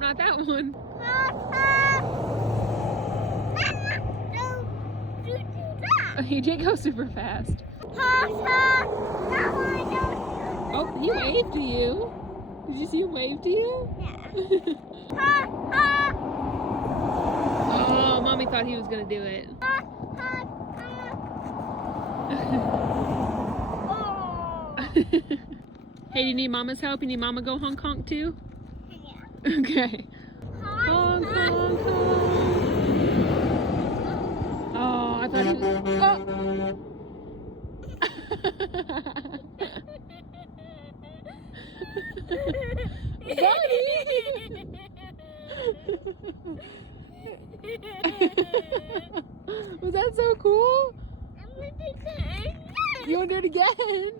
Nope, not that one. He did go super fast. Oh, he waved to you. Did you see him wave to you? Yeah. Oh, Mommy thought he was gonna do it. Hey, do you need Mama's help? You need Mama go honk honk too? Yeah. Okay. Honk honk honk. Oh, I thought he was. Buddy! Was that so cool? I'm gonna do that again. You want to do it again?